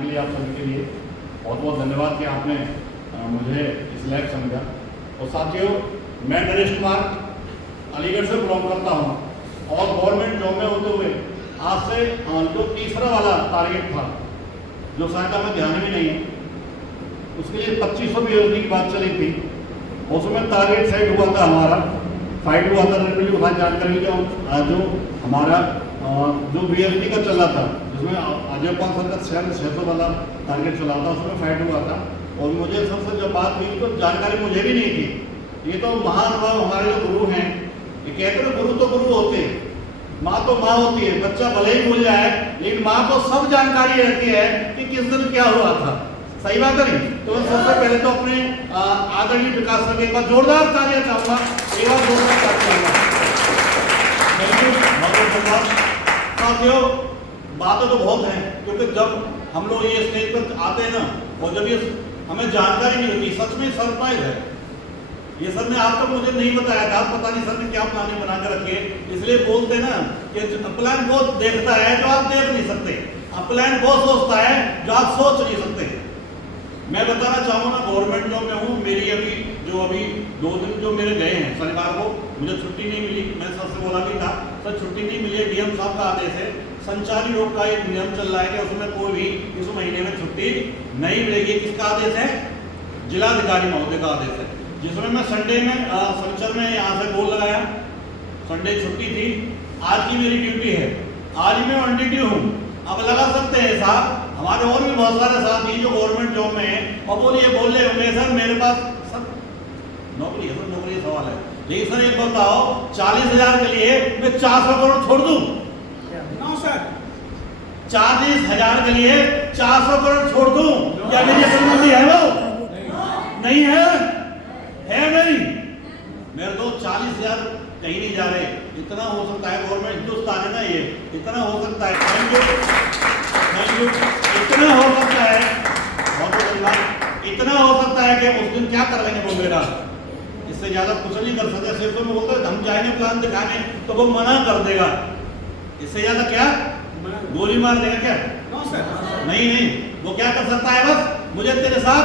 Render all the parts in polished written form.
के लिए आप सभी के लिए बहुत बहुत धन्यवाद कि आपने मुझे इस लायक समझा। और साथियों, मैं नरेश कुमार अलीगढ़ से बिलोंग करता हूँ और गवर्नमेंट जॉब में होते हुए आज से जो तीसरा वाला टारगेट था, जो शायद हमें ध्यान में नहीं है, उसके लिए 2500 BSD की बात चली थी। उसमें टारगेट सेट हुआ था, हमारा फाइट हुआ था जानकारी जो हमारा जो BSD का चला था, जिसमें अजय पाल सर का 600 वाला टारगेट चला था, उसमें फाइट हुआ था। और मुझे सबसे जब बात हुई तो जानकारी मुझे भी नहीं थी। ये तो महानुभाव हमारे जो गुरु हैं, ये कहते हैं गुरु तो गुरु होते हैं, माँ तो माँ होती है। बच्चा भले ही भूल जाए लेकिन माँ को सब जानकारी रहती है कि किस दिन क्या हुआ था। सही बात है नहीं? तो मैं सबसे पहले तो अपने आदरणीय विकास सर के एक बार जोरदार तालियां चाहूंगा, एक बार जोरदार तालियां। थैंक यू, बहुत धन्यवाद। साथियों, बातें तो बहुत हैं, क्योंकि जब हम लोग ये स्टेज पर आते हैं ना, और जब ये हमें जानकारी नहीं होती, सच में सरप्राइज है। ये सर ने आप तक मुझे नहीं बताया था, पता नहीं सर ने क्या प्लानिंग बना कर रखी है। इसलिए बोलते ना कि प्लान वो देखता है जो आप देख नहीं सकते, प्लान वो सोचता है जो आप सोच नहीं सकते। मैं बताना चाहूँगा ना, गवर्नमेंट जॉब में हूँ। मेरी अभी 2 दिन जो मेरे गए हैं, शनिवार को मुझे छुट्टी नहीं मिली। मैं सर से बोला भी था, सर छुट्टी नहीं मिली है, DM साहब का आदेश है, संचारी रोग का एक नियम चल रहा है कि उसमें कोई भी इस महीने में छुट्टी नहीं मिलेगी। किसका आदेश है? जिलाधिकारी महोदय का आदेश है। जिसमें मैं संडे में संचल में यहाँ से बोल लगाया, संडे छुट्टी थी, आज की मेरी ड्यूटी है, आज मैं ऑन ड्यूटी हूँ। अब लगा सकते हैं साहब, हमारे और भी बहुत सारे साथी जो गवर्नमेंट जॉब में हैं और बोल रहे होंगे सर मेरे पास सर नौकरी है, सर नौकरी सवाल है, लेकिन सर एक बताओ 40,000 के लिए मैं 400 करोड़ छोड़ दूं? नो सर, 40,000 के लिए 400 करोड़ छोड़ दूं? क्या मेरी अकलमंदी है? वो नहीं है, नहीं। मेरे तो 40,000 कहीं नहीं जा रहे। इतना हो सकता है, गवर्नमेंट हिंदुस्तान है ना, ये इतना हो सकता है। थैंक यू, इतना हो सकता है, बहुत धन्यवाद। इतना हो सकता है कि उस दिन क्या कर लेंगे वो मेरा, इससे ज्यादा कुछ नहीं कर सकते। सिर्फ तो बोलते हम जाएंगे प्लान दिखाने तो वो मना कर देगा, इससे ज्यादा क्या गोली मार देगा क्या? नहीं, वो क्या कर सकता है, बस मुझे तेरे साथ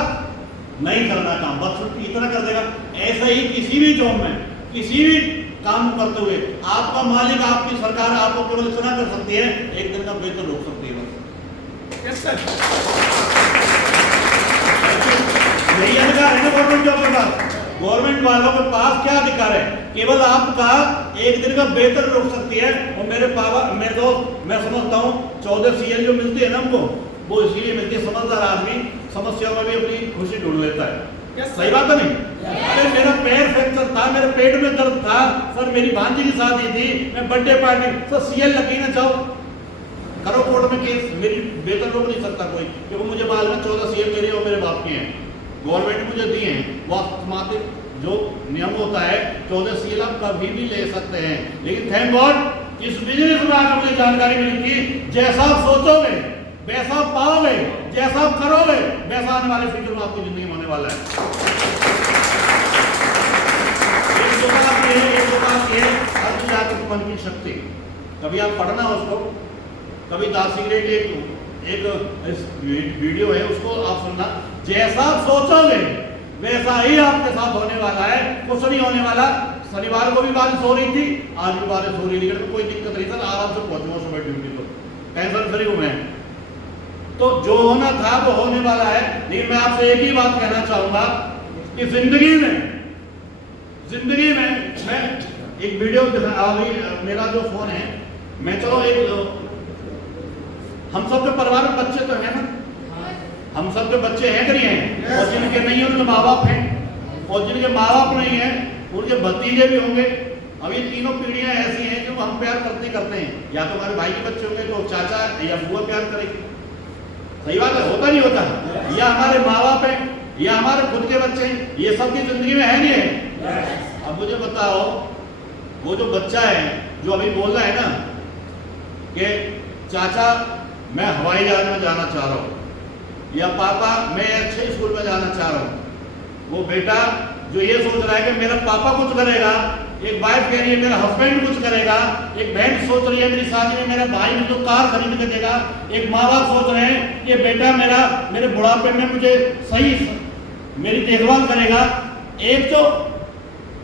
नहीं करना काम, बस इतना कर देगा। ऐसा ही किसी भी जॉब में, किसी भी काम करते हुए आपका मालिक, आपकी सरकार आपको केवल इतना कर सकती है, एक दिन का वेतन रोक सकती है, बस। यस सर, यही अधिकार है ना गवर्नमेंट जॉब के पास। गवर्नमेंट वालों के पास क्या अधिकार है? केवल आपका एक दिन का वेतन रोक सकती है। और मेरे दोस्त, मैं समझता हूँ 14 CL जो मिलती है ना हमको, वो इसीलिए मिलती है, समझदार आदमी समस्याओं में भी अपनी खुशी ढूंढ लेता है। सही बात है नहीं? अरे मेरा पैर फ्रैक्चर था, मेरे पेट में दर्द था सर, मेरी भांजी की शादी थी, मैं बर्थडे पार्टी, सर CL लगी ना, जाओ करो कोर्ट में केस, मेरी वेतन रोक नहीं सकता कोई, क्योंकि मुझे मालूम है 14 CL मेरे और मेरे बाप के हैं, गवर्नमेंट ने मुझे दिए हैं। वो ऑटोमेटिक जो नियम होता है 14 CL आप कभी भी ले सकते हैं। लेकिन थैंक गॉड इस बिजनेस में आकर मुझे जानकारी मिली थी, जैसा आप सोचोगे वैसा पाओगे, जैसा आप करोगे वैसा आने वाले फ्यूचर में आपकी जिंदगी में होने वाला है। मन की शक्ति, कभी आप पढ़ना उसको, कभी दास सिगरेट एक वीडियो है उसको आप सुनना, जैसा आप सोचोगे वैसा ही आपके साथ होने वाला है, कुछ नहीं होने वाला। शनिवार को भी बारिश हो रही थी, आज भी बारिश हो रही है, कोई दिक्कत नहीं, सर आराम से पहुंचूंगा सुबह ड्यूटी पर, टेंशन फ्री हूं मैं। तो जो होना था वो होने वाला है। लेकिन मैं आपसे एक ही बात कहना चाहूंगा कि जिंदगी में मैं एक वीडियो अभी मेरा जो फोन है, मैं चलो हम सब के परिवार में बच्चे तो हैं ना, हम सब के बच्चे हैं कि नहीं हैं? और जिनके नहीं है उनके माँ बाप हैं, और जिनके माँ बाप नहीं है उनके भतीजे भी होंगे। अब ये तीनों पीढ़ियां ऐसी हैं जो हम प्यार करते हैं, या तो हमारे भाई के बच्चे होंगे तो चाचा या बुआ प्यार करेंगे। सही बात है, होता नहीं होता? या हमारे माँ बाप हैं, या हमारे खुद के बच्चे हैं, ये सबकी जिंदगी में है नहीं है? अब मुझे बताओ, वो जो बच्चा है जो अभी बोल रहा है ना कि चाचा मैं हवाई जहाज में जाना चाह रहा हूँ, या पापा मैं अच्छे स्कूल में जाना चाह रहा हूँ, वो बेटा जो ये सोच रहा है कि मेरा पापा कुछ करेगा एक वाइफ कह रही है मेरा हस्बैंड कुछ करेगा, एक बहन सोच रही है मेरी शादी में मेरा भाई मुझे तो कार खरीद के देगा, एक माँ बाप सोच रहे हैं कि बेटा मेरा मेरे बुढ़ापे में मुझे सही मेरी देखभाल करेगा। एक तो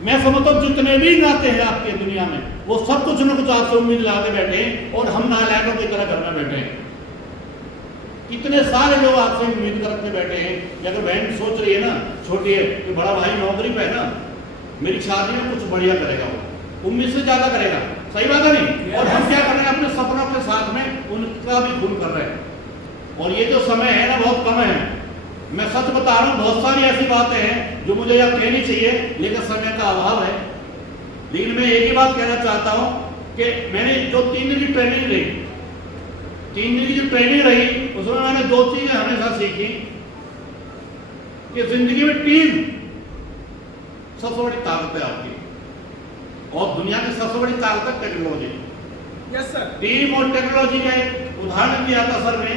मैं समझता हूँ जितने भी नाते हैं आपके दुनिया में वो सब कुछ न कुछ आपसे उम्मीद लाके बैठे हैं और हम नालायकों की तरह घर में बैठे हैं। कितने सारे लोग आपसे उम्मीद करके बैठे हैं कि अगर बहन सोच रही है ना छोटी है कि बड़ा भाई नौकरी पे है ना, मेरी शादी में कुछ बढ़िया करेगा, वो उम्मीद से ज्यादा करेगा। सही बात है नहीं? और हम क्या कर रहे हैं अपने सपनों के साथ में उनका भी खून कर रहे हैं। और ये जो समय है ना बहुत कम है, मैं सच बता रहा हूँ, बहुत सारी ऐसी बातें हैं जो मुझे यह कहनी चाहिए लेकिन समय का अभाव है। लेकिन मैं एक ही बात कहना चाहता हूँ कि मैंने जो 3 दिन की ट्रेनिंग रही, 3 दिन की जो ट्रेनिंग रही उसमें मैंने 2 चीजें हमेशा सीखी कि जिंदगी में टीम सबसे बड़ी ताकत है आपकी और दुनिया की सबसे बड़ी ताकत है टेक्नोलॉजी। Yes sir. टीम और टेक्नोलॉजी का एक उदाहरण दिया था सर ने,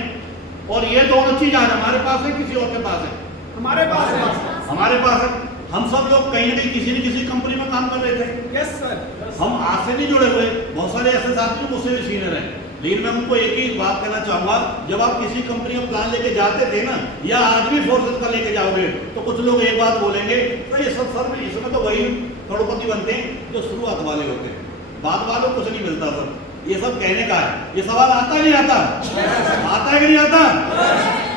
और ये दोनों चीज आज हमारे पास है, किसी और के पास है? हमारे पास है। हमारे पास है। हम सब लोग कहीं ना कहीं किसी न किसी कंपनी में काम कर रहे थे। Yes sir. हम आज से नहीं जुड़े हुए, बहुत सारे ऐसे साथी मुझसे भी सीनियर हैं, लेकिन मैं उनको एक ही बात कहना चाहूंगा, जब आप किसी कंपनी में प्लान लेके जाते थे ना या आज भी फोर्सेस का लेके जाओगे तो कुछ लोग एक बात बोलेंगे, तो ये सब सर इसमें तो वही करोड़पति बनते हैं जो शुरुआत वाले होते हैं, बाद वालों को कुछ नहीं मिलता सर। ये सब कहने का है। ये सवाल आता नहीं आता? आता है कि नहीं आता?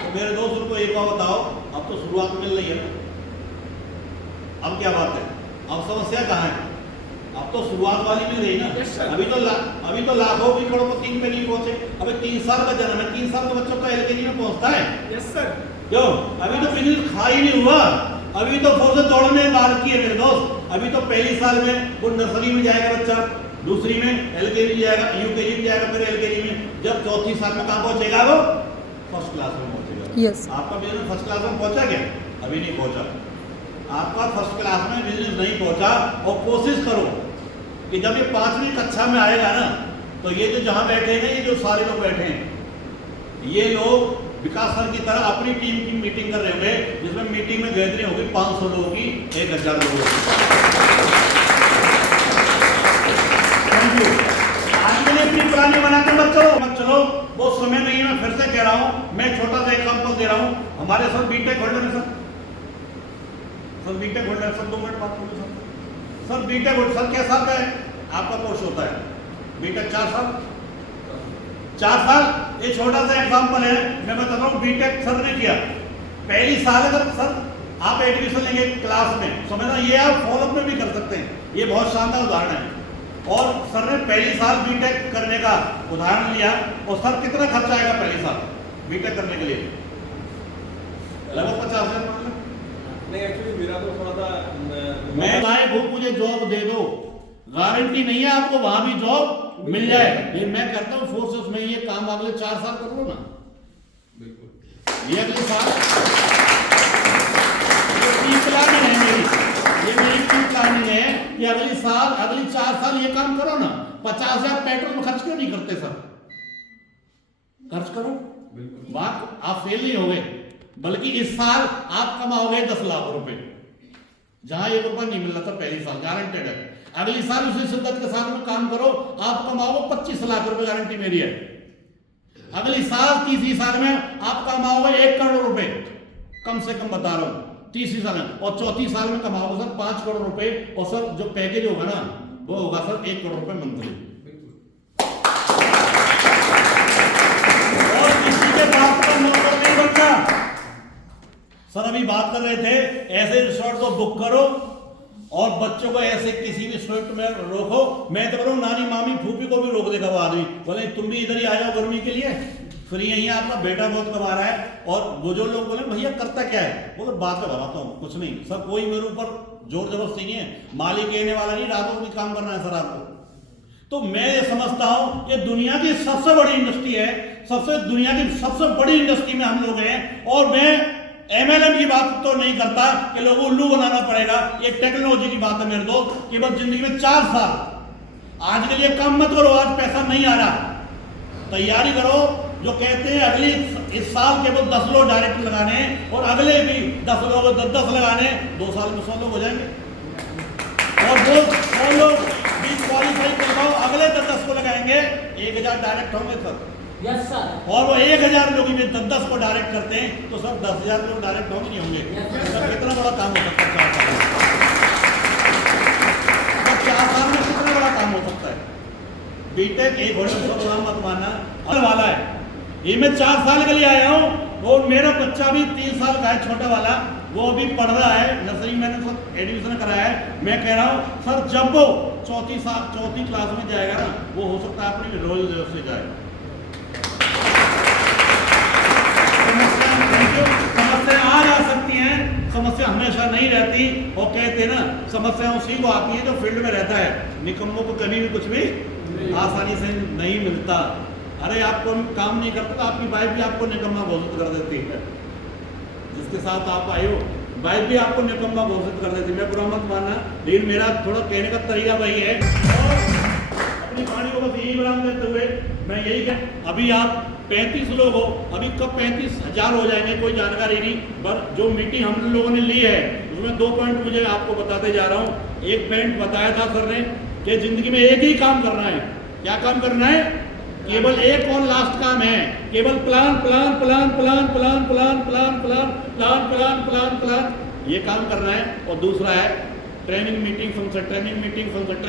तो मेरे दोस्त उनको एक बात बताओ, अब तो शुरुआत मिल रही है ना, अब क्या बात है? अब समस्या कहाँ है? अब तो शुरुआत वाली मिल रही ना। अभी तो लाखों भी करोड़पति पे नहीं पहुंचे। अभी 3 साल का जन्म है, 3 साल के बच्चों का एलकेजी में पहुंचता है। Yes sir. क्यों? अभी तो बिजनेस खा ही नहीं हुआ, अभी तो फोर्स दौड़ने बात की है मेरे दोस्त। अभी तो पहली साल में वो नर्सरी में जाएगा बच्चा, दूसरी में एलकेजी जाएगा, यूकेजी में जाएगा, फिर एलकेजी में, जब चौथी साल में कहाँ पहुंचेगा वो? फर्स्ट क्लास में पहुंचेगा। यस। आपका बिजनेस फर्स्ट क्लास में पहुंचा क्या? अभी नहीं पहुंचा। आपका फर्स्ट क्लास में बिजनेस नहीं पहुंचा, और कोशिश करो कि जब ये 5वीं कक्षा में आएगा ना, तो ये जो जहां बैठे हैं, ये जो सारे लोग बैठे हैं, ये लोग विकास सर की तरह अपनी टीम की मीटिंग कर रहे होंगे, जिसमें मीटिंग में गैदरिंग होगी 500 लोगों की, 1000 लोगों की। आज के लिए अपनी प्लानिंग बनाते बच्चों मत चलो, वो समय नहीं है। मैं फिर से कह रहा हूँ, मैं छोटा सा एग्जाम्पल दे रहा हूँ। हमारे सर बीटेक होल्डर है sir BTech holder sir 2 minute बात करूँ सर बीटेक होल्डर सर क्या साल का है आपका कोर्स होता है? बीटेक 4 साल। 4 साल, ये छोटा सा एग्जाम्पल है, मैं बता रहा हूँ। बीटेक सर ने किया, पहली साल अगर सर आप एडमिशन लेंगे क्लास में, समझना ये आप फॉलोअप में भी कर सकते हैं, ये बहुत शानदार उदाहरण है। और सर ने पहली साल बीटेक करने का उदाहरण लिया, और सर कितना खर्चा आएगा पहली साल बीटेक करने के लिए? लगभग 50,000। नहीं एक्चुअली मेरा तो थोड़ा सा मैं वो मुझे जॉब दे दो, गारंटी नहीं है आपको वहां भी जॉब मिल जाए, लेकिन मैं कहता हूँ फोर्सेस में ये काम अगले 4 साल कर लो ना। बिल्कुल। ये अगले साल ये प्लानिंग है मेरी, ये मेरी प्लानिंग है कि अगली 4 साल ये काम करो ना। 50,000 पेट्रोल में खर्च क्यों नहीं करते सर? खर्च करो, बात आप फेल नहीं हो गए, बल्कि इस साल आप कमाओगे 10 लाख रुपए, जहां 1 रुपया नहीं मिल रहा था पहली साल, गारंटेड है। अगली साल उसी शिद्दत के साथ में काम करो, आप कमाओगे 25 लाख रुपए, गारंटी मेरी है। अगली साल तीसरी साल में आप कमाओगे 1 करोड़ रुपए, कम से कम बता रहा हूं, तीसरी साल में। और चौथी साल में कमाओगे सर 5 करोड़ रुपए, और सर जो पैकेज होगा ना वो होगा सर 1 करोड़ रुपए मंथली। और किसी के बाप का नौकर नहीं बनता। सर अभी बात कर रहे थे, ऐसे रिसोर्ट को बुक करो और बच्चों को ऐसे किसी भी रिसोर्ट में रोको। मैं तो करूँ नानी मामी फूफी को भी रोक देगा वो आदमी, बोले तुम भी इधर ही आ जाओ गर्मी के लिए, फ्री यही है, आपका बेटा बहुत कमा रहा है। और वो जो लोग बोले भैया करता क्या है, वो तो बात में बताता हूँ, कुछ नहीं सर, कोई मेरे ऊपर जोर जबरदस्ती नहीं है, मालिक कहने वाला नहीं, रातों को भी काम करना है सर आपको। तो मैं समझता हूँ ये दुनिया की सबसे बड़ी इंडस्ट्री है, दुनिया की सबसे बड़ी इंडस्ट्री में हम लोग हैं। और मैं MLM की बात तो नहीं करता कि लोगों को उल्लू बनाना पड़ेगा, ये टेक्नोलॉजी की बात है मेरे दोस्त। केवल जिंदगी में 4 साल, आज के लिए काम मत करो, आज पैसा नहीं आ रहा, तैयारी करो। जो कहते हैं अगली इस साल केवल 10 लोग डायरेक्ट लगाने, और अगले भी 10 लोग 10 लगाने, 2 साल में 100 लोग हो जाएंगे। और वो 100 जो लोग भी क्वालिफाई कर पाओ अगले 10 को लगाएंगे, 1000 डायरेक्ट होंगे सर। Yes sir. और वो 1000 लोग में 10 को डायरेक्ट करते हैं तो सर 10,000 लोग डायरेक्ट होंगे नहीं होंगे? सर कितना बड़ा काम हो सकता है 4 साल में? 4 साल में कितना बड़ा काम हो सकता है? बीटेक एक घोड़े को बड़ा मत मानना और वाला है। ये मैं 4 साल के लिए आया हूँ और मेरा बच्चा भी 3 साल का है, छोटा वाला, वो अभी पढ़ रहा है नर्सरी, मैंने सब एडमिशन कराया है। मैं कह रहा हूँ सर जब वो चौथी क्लास में जाएगा ना, वो हो सकता है अपनी रोल से जाए। समस्या आ जा सकती हैं, समस्या हमेशा नहीं रहती। और कहते हैं ना, समस्या उसी को आती है जो फील्ड में रहता है, निकम्मों को कभी भी कुछ भी आसानी से नहीं मिलता। अरे आपको काम नहीं करता तो आपकी वाइफ भी आपको निकम्मा घोषित कर देती है, जिसके साथ आप आए हो वाइफ भी आपको निकम्मा घोषित कर देती है। मैं बुरा मत मानना, लेकिन मेरा थोड़ा कहने का तरीका वही है। और अपनी वाणी को बस यही विराम देते हुए मैं यही कह, अभी आप 35 लोग हो, अभी कब 35,000 हो जाएंगे कोई जानकारी नहीं, पर जो मीटिंग हम लोगों ने ली है उसमें 2 पॉइंट मुझे आपको बताते जा रहा हूँ। एक पॉइंट बताया था सर ने कि जिंदगी में एक ही काम करना है। क्या काम करना है? केवल एक और लास्ट काम है, केवल plan plan plan plan plan plan plan plan plan plan plan plan, ये काम करना है। और दूसरा है training meeting function, training meeting function.